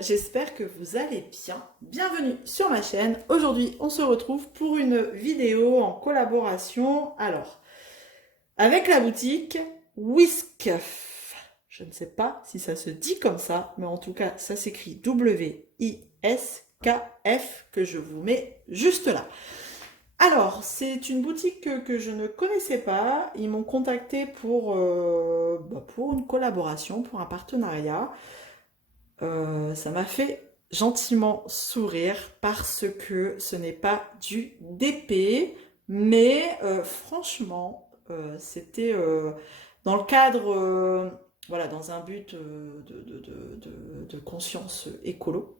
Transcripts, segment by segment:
j'espère que vous allez bien. Bienvenue sur ma chaîne. Aujourd'hui, on se retrouve pour une vidéo en collaboration, alors, avec la boutique Whiskf. Je ne sais pas si ça se dit comme ça, mais en tout cas, ça s'écrit W-I-S-K-F que je vous mets juste là. Alors, c'est une boutique que je ne connaissais pas. Ils m'ont contacté pour une collaboration, pour un partenariat. Ça m'a fait gentiment sourire parce que ce n'est pas du DP, mais franchement, c'était dans le cadre, voilà, dans un but de conscience écolo,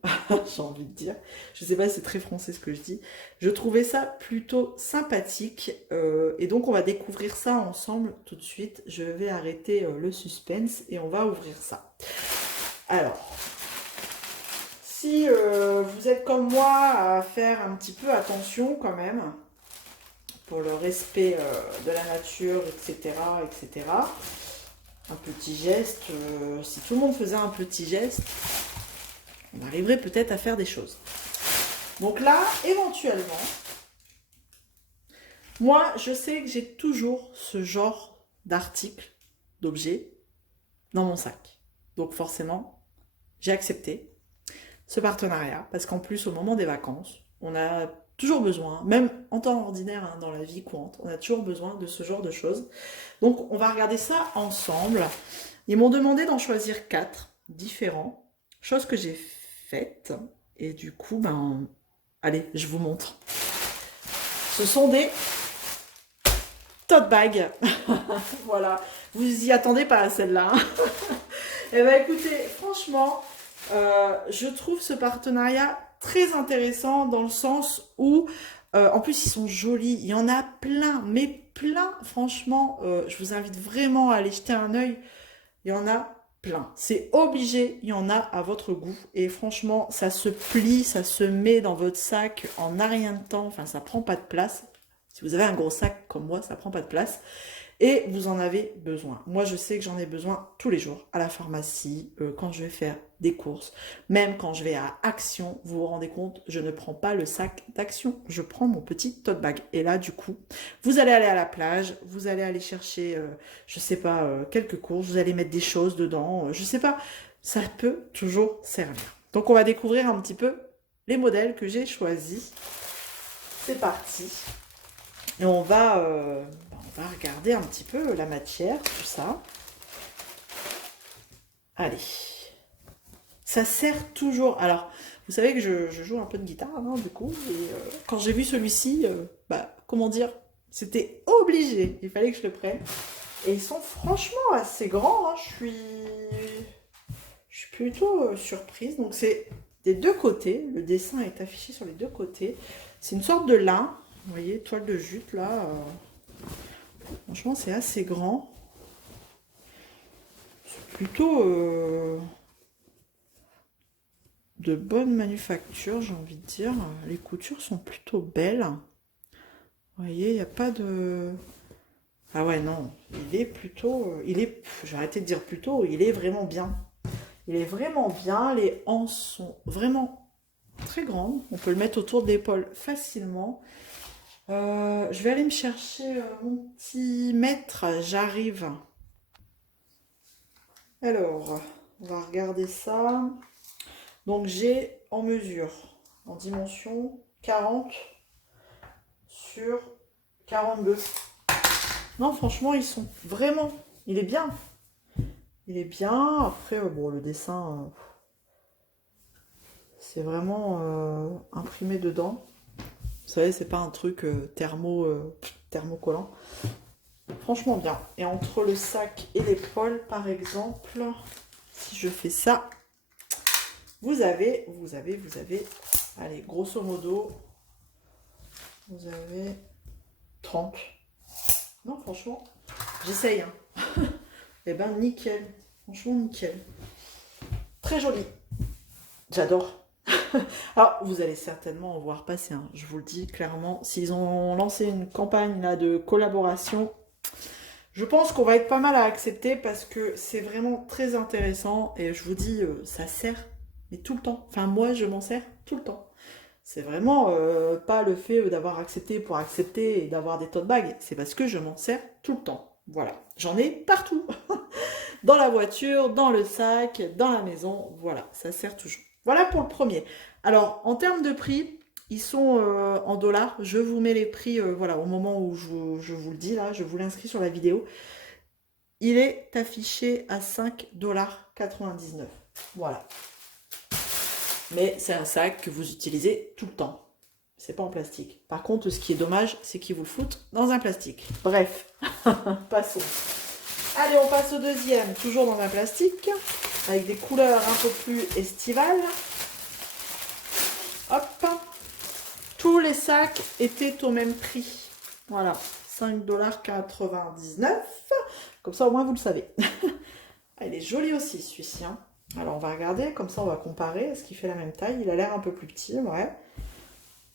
j'ai envie de dire. Je sais pas, c'est très français ce que je dis. Je trouvais ça plutôt sympathique et donc on va découvrir ça ensemble tout de suite. Je vais arrêter le suspense et on va ouvrir ça. Alors, si vous êtes comme moi à faire un petit peu attention quand même pour le respect de la nature, etc., etc., un petit geste, si tout le monde faisait un petit geste, on arriverait peut-être à faire des choses. Donc là, éventuellement, moi, je sais que j'ai toujours ce genre d'article, d'objet, dans mon sac. Donc forcément, j'ai accepté ce partenariat, parce qu'en plus, au moment des vacances, on a toujours besoin, même en temps ordinaire, hein, dans la vie courante, on a toujours besoin de ce genre de choses. Donc, on va regarder ça ensemble. Ils m'ont demandé d'en choisir 4 différents, chose que j'ai faite. Et du coup, allez, je vous montre. Ce sont des tote bags. Voilà, vous y attendez pas à celle-là. Eh bien, écoutez, franchement, je trouve ce partenariat très intéressant dans le sens où, en plus, ils sont jolis. Il y en a plein, mais plein. Franchement, je vous invite vraiment à aller jeter un œil. Il y en a plein. C'est obligé, il y en a à votre goût. Et franchement, ça se plie, ça se met dans votre sac en un rien de temps. Enfin, ça prend pas de place. Si vous avez un gros sac comme moi, ça prend pas de place. Et vous en avez besoin. Moi, je sais que j'en ai besoin tous les jours, à la pharmacie, quand je vais faire des courses, même quand je vais à Action, vous vous rendez compte, je ne prends pas le sac d'Action, je prends mon petit tote bag. Et là, du coup, vous allez aller à la plage, vous allez aller chercher, je sais pas, quelques courses, vous allez mettre des choses dedans, je sais pas, ça peut toujours servir. Donc, on va découvrir un petit peu les modèles que j'ai choisis. C'est parti. Et on va regarder un petit peu la matière, tout ça. Allez. Ça sert toujours. Alors, vous savez que je joue un peu de guitare, hein, du coup. Et quand j'ai vu celui-ci, comment dire, c'était obligé. Il fallait que je le prenne. Et ils sont franchement assez grands. Hein. Je suis plutôt surprise. Donc, c'est des deux côtés. Le dessin est affiché sur les deux côtés. C'est une sorte de lin. Vous voyez, toile de jute, là. Franchement, c'est assez grand. C'est plutôt de bonne manufacture, j'ai envie de dire. Les coutures sont plutôt belles. Vous voyez, il n'y a pas de... Ah ouais, non. Il est plutôt... j'ai arrêté de dire plutôt, il est vraiment bien. Il est vraiment bien. Les hanches sont vraiment très grandes. On peut le mettre autour de l'épaule facilement. Je vais aller me chercher mon petit mètre, j'arrive. Alors, on va regarder ça. Donc j'ai en mesure, en dimension 40 sur 42. Non, franchement, ils sont vraiment... Il est bien. Il est bien. Après, bon, le dessin, c'est vraiment imprimé dedans. Vous savez, c'est pas un truc thermocollant. Franchement bien. Et entre le sac et l'épaule, par exemple, si je fais ça, vous avez, allez, grosso modo, vous avez 30. Non, franchement, j'essaye. Hein. Eh ben, nickel. Franchement, nickel. Très joli. J'adore. Alors, vous allez certainement en voir passer, hein. Je vous le dis clairement. S'ils ont lancé une campagne là, de collaboration, je pense qu'on va être pas mal à accepter parce que c'est vraiment très intéressant. Et je vous dis, ça sert Mais tout le temps. Enfin, moi, je m'en sers tout le temps. C'est vraiment pas le fait d'avoir accepté pour accepter et d'avoir des tote bags. C'est parce que je m'en sers tout le temps. Voilà. J'en ai partout. Dans la voiture, dans le sac, dans la maison. Voilà, ça sert toujours. Voilà pour le premier. Alors, en termes de prix, ils sont en dollars. Je vous mets les prix voilà, au moment où je vous le dis, là, je vous l'inscris sur la vidéo. Il est affiché à 5,99 $. Voilà. Mais c'est un sac que vous utilisez tout le temps. C'est pas en plastique. Par contre, ce qui est dommage, c'est qu'ils vous le foutent dans un plastique. Bref, passons. Allez, on passe au deuxième, toujours dans un plastique, avec des couleurs un peu plus estivales. Hop. Tous les sacs étaient au même prix. Voilà, 5,99 $. Comme ça, au moins, vous le savez. Il est joli aussi, celui-ci. Hein. Alors, on va regarder, comme ça, on va comparer. Est-ce qu'il fait la même taille? Il a l'air un peu plus petit, ouais.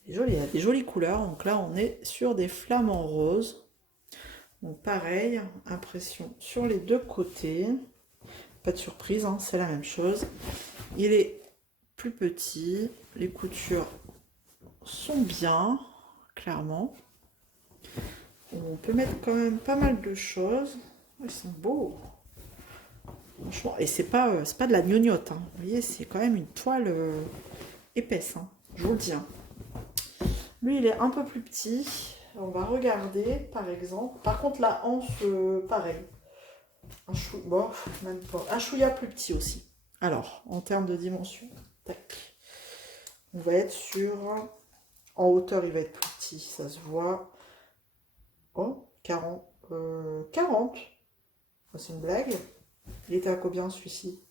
Il est joli, il a des jolies couleurs. Donc là, on est sur des flamants roses. Donc pareil, impression sur les deux côtés. Pas de surprise, hein, c'est la même chose. Il est plus petit. Les coutures sont bien, clairement. On peut mettre quand même pas mal de choses. Ils sont beaux. Franchement, et c'est pas de la gnognotte. Hein. Vous voyez, c'est quand même une toile épaisse. Hein. Je vous le dis. Hein. Lui, il est un peu plus petit. On va regarder, par exemple. Par contre, la hanche, pareil. Bon, même pas. Un chouïa plus petit aussi. Alors, en termes de dimension, tac. On va être sur... En hauteur, il va être plus petit, ça se voit. Oh, 40. 40. Oh, c'est une blague. Il était à combien, celui-ci?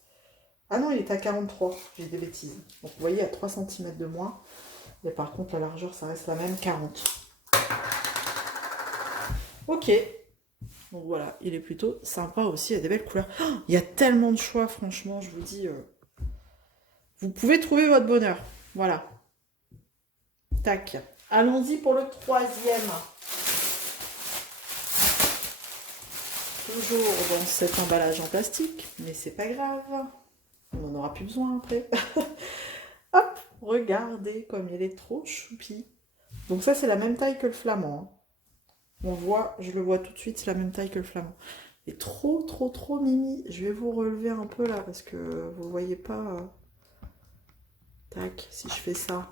Ah non, il était à 43. J'ai des bêtises. Donc, vous voyez, à 3 cm de moins. Mais par contre, la largeur, ça reste la même, 40. Ok. Donc voilà, il est plutôt sympa aussi, il y a des belles couleurs. Oh, il y a tellement de choix, franchement, je vous dis. Vous pouvez trouver votre bonheur. Voilà. Tac. Allons-y pour le troisième. Toujours dans cet emballage en plastique, mais c'est pas grave. On n'en aura plus besoin après. Hop, regardez comme il est trop choupi. Donc ça, c'est la même taille que le flamand. Hein. On voit, je le vois tout de suite, c'est la même taille que le flamand. Il est trop, trop, trop mimi. Je vais vous relever un peu là parce que vous ne voyez pas. Tac, si je fais ça.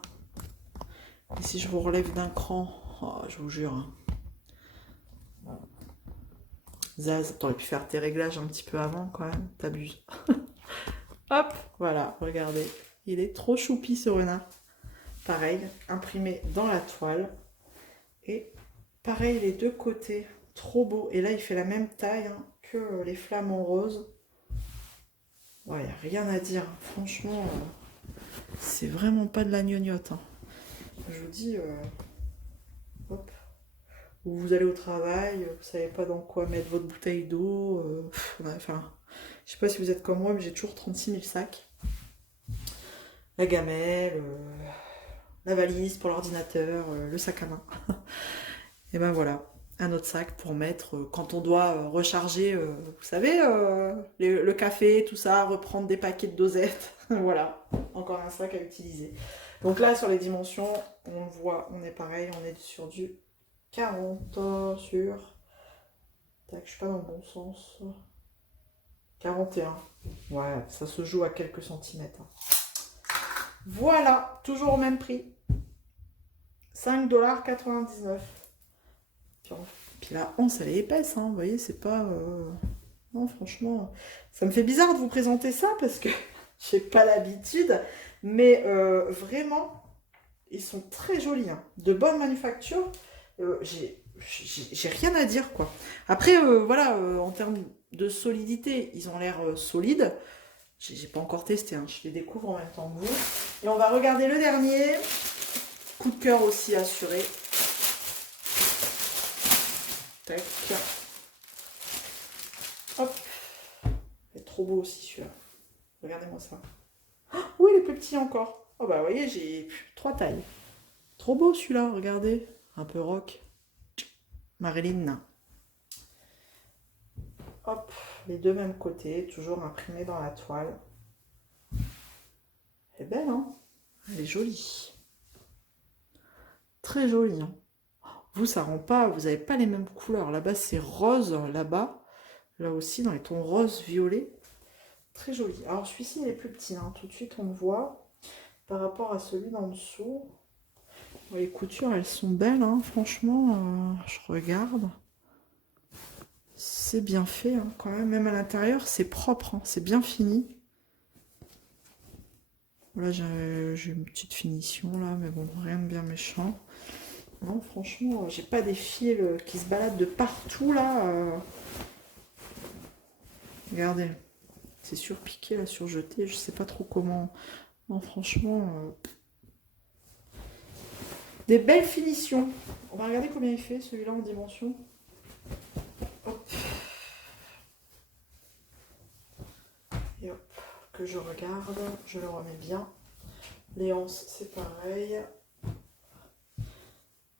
Et si je vous relève d'un cran. Oh, je vous jure. Hein. Zaz, t'aurais pu faire tes réglages un petit peu avant quand même. T'abuses. Hop, voilà, regardez. Il est trop choupi ce renard. Pareil, imprimé dans la toile. Et pareil, les deux côtés. Trop beau. Et là, il fait la même taille hein, que les flamants roses. Ouais, y a rien à dire. Franchement, c'est vraiment pas de la gnognotte. Hein. Je vous dis, hop. Vous allez au travail, vous savez pas dans quoi mettre votre bouteille d'eau. Enfin, je sais pas si vous êtes comme moi, mais j'ai toujours 36 000 sacs. La gamelle, la valise pour l'ordinateur, le sac à main. Et ben voilà, un autre sac pour mettre quand on doit recharger, vous savez, le café, tout ça, reprendre des paquets de dosettes. Voilà, encore un sac à utiliser. Donc là, sur les dimensions, on le voit, on est pareil, on est sur du 40 sur... Tac, je suis pas dans le bon sens. 41. Ouais, ça se joue à quelques centimètres. Voilà, toujours au même prix. 5,99 $. Puis la hanse, elle est épaisse, hein, vous voyez, c'est pas... Non, franchement, ça me fait bizarre de vous présenter ça parce que j'ai pas l'habitude. Mais vraiment, ils sont très jolis, hein, de bonne manufacture. J'ai rien à dire, quoi. Après, voilà, en termes de solidité, ils ont l'air solides. J'ai pas encore testé, hein, je les découvre en même temps que vous. Et on va regarder le dernier. Coup de cœur aussi assuré. Tac. Hop. Il est trop beau aussi celui-là. Regardez-moi ça. Oh, oui, il est plus petit encore. Oh bah vous voyez, j'ai 3 tailles. Trop beau celui-là, regardez. Un peu rock. Marilyn. Hop, les deux mêmes côtés, toujours imprimés dans la toile. belle, hein. Elle est jolie. Très jolie, hein. Vous, ça rend pas, vous n'avez pas les mêmes couleurs. Là-bas, c'est rose, là-bas. Là aussi, dans les tons rose, violet. Très joli. Alors, celui-ci, il est plus petit, hein. Tout de suite, on le voit. Par rapport à celui d'en dessous. Les coutures, elles sont belles, hein. Franchement, je regarde. C'est bien fait, hein, quand même. Même à l'intérieur, c'est propre, hein. C'est bien fini. Là, j'ai une petite finition, là. Mais bon, rien de bien méchant. Non, franchement, j'ai pas des fils qui se baladent de partout, là. Regardez. C'est surpiqué, là, surjeté. Je sais pas trop comment... Non, franchement... Des belles finitions. On va regarder combien il fait, celui-là, en dimension. Hop. Et hop, que je regarde. Je le remets bien. Les anses, c'est pareil.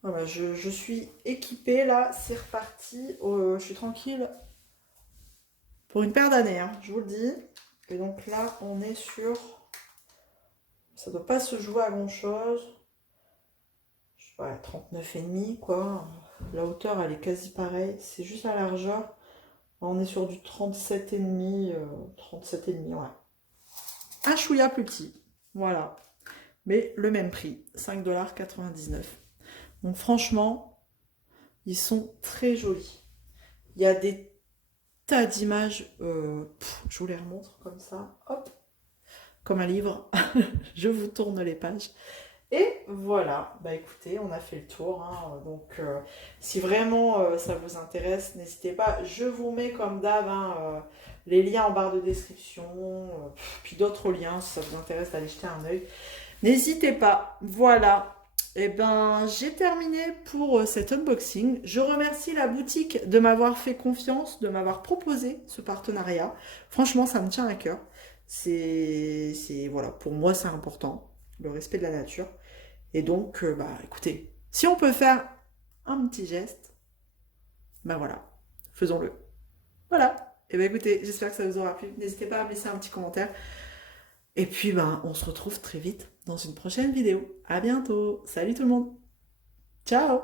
Voilà, je suis équipée, là. C'est reparti. Je suis tranquille. Pour une paire d'années, hein, je vous le dis. Et donc là, on est sur... Ça ne doit pas se jouer à grand-chose. Je sais pas, 39,5 quoi. La hauteur, elle est quasi pareille. C'est juste la largeur. On est sur du 37,5. 37,5, ouais. Un chouïa plus petit. Voilà. Mais le même prix. 5,99 $. Donc franchement, ils sont très jolis. Il y a des tas d'images. Je vous les remontre comme ça. Hop. Comme un livre. Je vous tourne les pages. Et voilà, bah écoutez, on a fait le tour, hein. Donc si vraiment ça vous intéresse, n'hésitez pas. Je vous mets comme d'hab, hein, les liens en barre de description, puis d'autres liens si ça vous intéresse d'aller jeter un œil. N'hésitez pas, voilà. Et ben j'ai terminé pour cet unboxing. Je remercie la boutique de m'avoir fait confiance, de m'avoir proposé ce partenariat. Franchement, ça me tient à cœur. Voilà, pour moi c'est important, le respect de la nature. Et donc, bah écoutez, si on peut faire un petit geste, ben voilà, faisons-le. Voilà. Et ben écoutez, j'espère que ça vous aura plu. N'hésitez pas à me laisser un petit commentaire. Et puis, ben, on se retrouve très vite dans une prochaine vidéo. À bientôt. Salut tout le monde. Ciao.